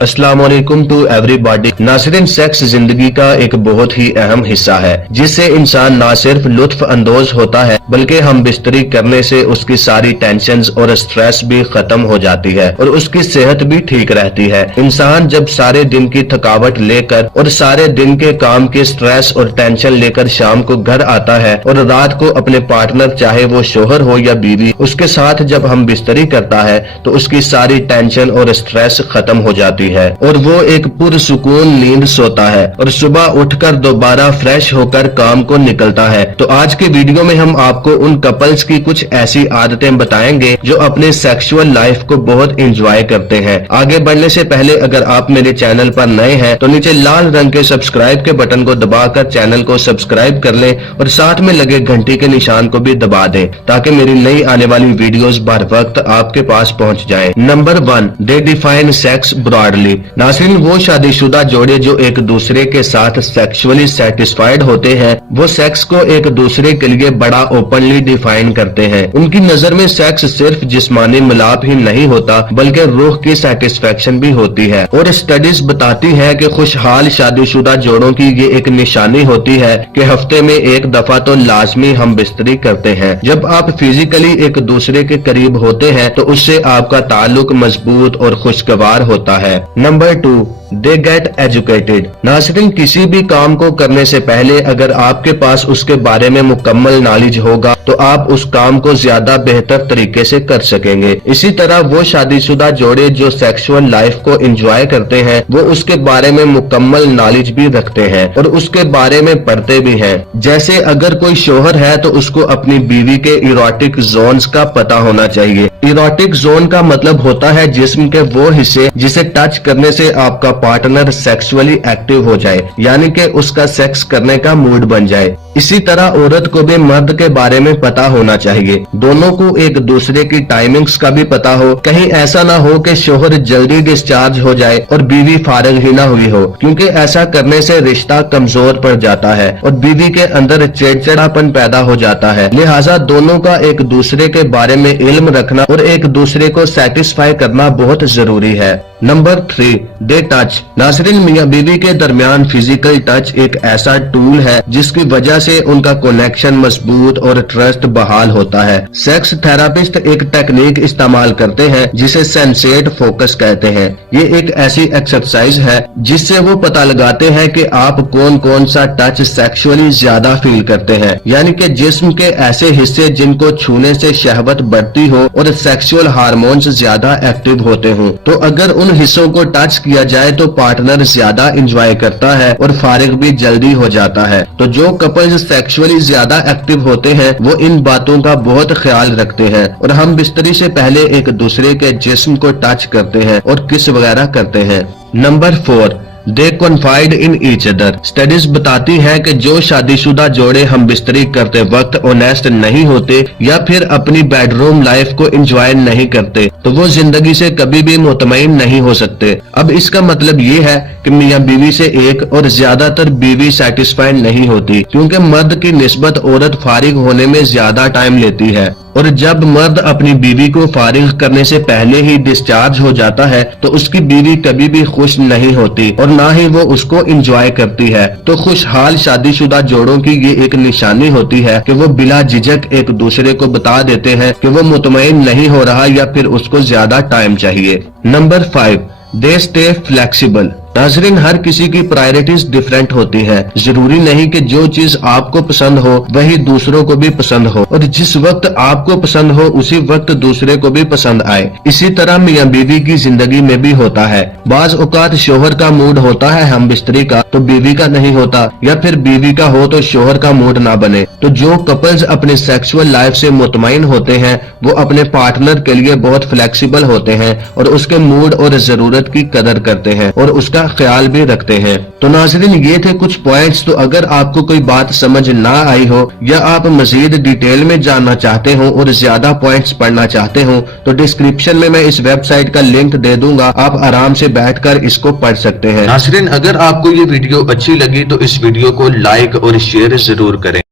अस्सलाम वालेकुम to everybody. नाज़रीन, सेक्स जिंदगी का एक बहुत ही अहम हिस्सा है जिससे इंसान न सिर्फ लुत्फ अंदोज होता है बल्कि हम बिस्तरी करने से उसकी सारी टेंशन्स और स्ट्रेस भी खत्म हो जाती है और उसकी सेहत भी ठीक रहती है। इंसान जब सारे दिन की थकावट लेकर और सारे दिन के काम के स्ट्रेस और टेंशन लेकर शाम को घर आता है और रात को अपने पार्टनर चाहे वो शोहर हो या बीवी उसके साथ जब हम बिस्तरी करता है तो उसकी सारी टेंशन और स्ट्रेस खत्म हो जाती है और वो एक पुरसुकून नींद सोता है और सुबह उठकर दोबारा फ्रेश होकर काम को निकलता है। तो आज के वीडियो में हम आपको उन कपल्स की कुछ ऐसी आदतें बताएंगे जो अपने सेक्सुअल लाइफ को बहुत एंजॉय करते हैं। आगे बढ़ने से पहले अगर आप मेरे चैनल पर नए हैं तो नीचे लाल रंग के सब्सक्राइब के बटन को दबाकर चैनल को सब्सक्राइब कर लें और साथ में लगे घंटी के निशान को भी दबा दें ताकि मेरी नई आने वाली वीडियोस बर वक्त आपके पास पहुंच जाएं। नंबर 1, दे डिफाइन सेक्स ब्रॉडली। नाज़रीन, वो शादीशुदा जोड़े जो एक दूसरे के साथ सेक्सुअली सेटिस्फाइड होते हैं वो सेक्स को एक दूसरे के लिए बड़ा ओपनली डिफाइन करते हैं। उनकी नजर में सेक्स सिर्फ जिस्मानी मिलाप ही नहीं होता बल्कि रूह की सेटिस्फेक्शन भी होती है और स्टडीज बताती है कि खुशहाल शादीशुदा जोड़ों की ये एक निशानी होती है कि हफ्ते में एक दफा तो लाजमी हम बिस्तरी करते हैं। जब आप फिजिकली एक दूसरे के करीब होते हैं तो उससे आपका ताल्लुक मजबूत और खुशगवार होता है। Number 2, they get educated. नाज़रीन, किसी भी काम को करने से पहले अगर आपके पास उसके बारे में मुकम्मल नॉलेज होगा तो आप उस काम को ज्यादा बेहतर तरीके से कर सकेंगे। इसी तरह वो शादीशुदा जोड़े जो सेक्सुअल लाइफ को एंजॉय करते हैं वो उसके बारे में मुकम्मल नॉलेज भी रखते हैं और उसके बारे में पढ़ते भी हैं। जैसे अगर कोई शोहर है तो उसको अपनी बीवी के इरोटिक जोन्स का पता होना चाहिए। इरोटिक जोन का मतलब होता है जिस्म के वो हिस्से जिसे टच करने से आपका पार्टनर सेक्सुअली एक्टिव हो जाए, यानी कि उसका सेक्स करने का मूड बन जाए। इसी तरह औरत को भी मर्द के बारे में पता होना चाहिए। दोनों को एक दूसरे की टाइमिंग्स का भी पता हो। कहीं ऐसा ना हो कि शोहर जल्दी डिस्चार्ज हो जाए और बीवी फारिग ही ना हुई हो, क्योंकि ऐसा करने से रिश्ता कमजोर पड़ जाता है और बीवी के अंदर चिड़चिड़ापन पैदा हो जाता है। लिहाजा दोनों का एक दूसरे के बारे में इल्म रखना और एक दूसरे को सेटिस्फाई करना बहुत जरूरी है। Number 3, they touch. नाज़रीन, मियां बीवी के दरमियान फिजिकल टच एक ऐसा टूल है जिसकी वजह से उनका कनेक्शन मजबूत और ट्रस्ट बहाल होता है। सेक्स थेरापिस्ट एक टेक्निक इस्तेमाल करते हैं जिसे सेंसेट फोकस कहते हैं। ये एक ऐसी एक्सरसाइज है जिससे वो पता लगाते हैं कि आप कौन कौन सा टच सेक्सुअली ज्यादा फील करते हैं, यानी कि जिस्म के ऐसे हिस्से जिनको छूने से शहवत बढ़ती हो और सेक्सुअल हार्मोन्स ज्यादा एक्टिव होते हों। तो अगर उन हिस्सों को टच किया जाए तो पार्टनर ज्यादा एंजॉय करता है और फारिग भी जल्दी हो जाता है। तो जो कपल्स सेक्सुअली ज्यादा एक्टिव होते हैं वो इन बातों का बहुत ख्याल रखते हैं और हम बिस्तरी से पहले एक दूसरे के जिस्म को टच करते हैं और किस वगैरह करते हैं। Number 4, they confide in each other. Studies बताती है कि जो शादीशुदा जोड़े हम बिस्तरी करते वक्त ऑनेस्ट नहीं होते या फिर अपनी बेडरूम लाइफ को एंजॉय नहीं करते तो वो जिंदगी से कभी भी मुतमईन नहीं हो सकते। अब इसका मतलब ये है कि मियां बीवी से एक और ज्यादातर बीवी सेटिस्फाइड नहीं होती, क्योंकि मर्द की निस्बत औरत फारिग होने में ज्यादा टाइम लेती है और जब मर्द अपनी बीवी को फारिग करने से पहले ही डिस्चार्ज हो जाता है तो उसकी बीवी कभी भी खुश नहीं होती और ना ही वो उसको एंजॉय करती है। तो खुशहाल शादीशुदा जोड़ों की ये एक निशानी होती है कि वो बिला झिझक एक दूसरे को बता देते हैं कि वो मुतमईन नहीं हो रहा या फिर उसको ज्यादा टाइम चाहिए। Number 5, they stay flexible. नाज़रीन, हर किसी की प्रायोरिटीज डिफरेंट होती हैं। जरूरी नहीं कि जो चीज आपको पसंद हो वही दूसरों को भी पसंद हो और जिस वक्त आपको पसंद हो उसी वक्त दूसरे को भी पसंद आए। इसी तरह मियां बीवी की जिंदगी में भी होता है। बाज औकात शोहर का मूड होता है हम बिस्तरी का तो बीवी का नहीं होता, या फिर बीवी का हो तो शोहर का मूड ना बने। तो जो कपल्स अपने सेक्सुअल लाइफ से मुतमईन होते हैं वो अपने पार्टनर के लिए बहुत फ्लेक्सिबल होते हैं और उसके मूड और जरूरत की कदर करते हैं और उसका ख्याल भी रखते हैं। तो नाज़रीन, ये थे कुछ पॉइंट्स। तो अगर आपको कोई बात समझ ना आई हो या आप मजीद डिटेल में जानना चाहते हो और ज्यादा पॉइंट्स पढ़ना चाहते हो तो डिस्क्रिप्शन में मैं इस वेबसाइट का लिंक दे दूंगा, आप आराम से बैठकर इसको पढ़ सकते हैं। नाज़रीन, अगर आपको ये वीडियो अच्छी लगी तो इस वीडियो को लाइक और शेयर जरूर करें।